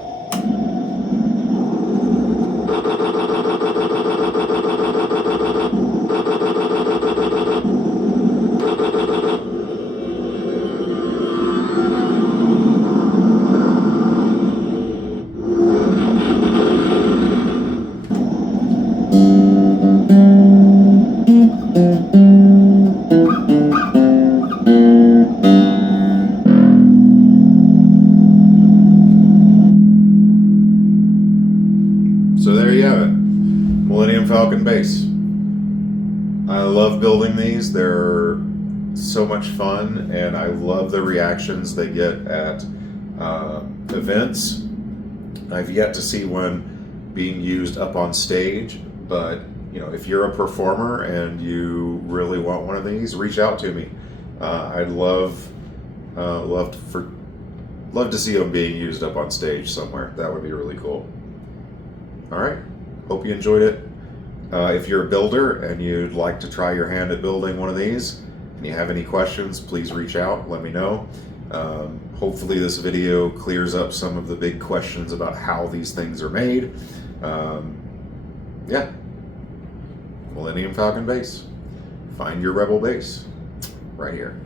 So there you have it, Millennium Falcon Bass. I love building these. They're so much fun, and I love the reactions they get at events. I've yet to see one being used up on stage, but you know, if you're a performer and you really want one of these, reach out to me. I'd love to see them being used up on stage somewhere. That would be really cool. All right, hope you enjoyed it. If you're a builder and you'd like to try your hand at building one of these, and you have any questions, please reach out, let me know. Hopefully this video clears up some of the big questions about how these things are made. Yeah, Millennium Falcon Bass. Find your rebel bass right here.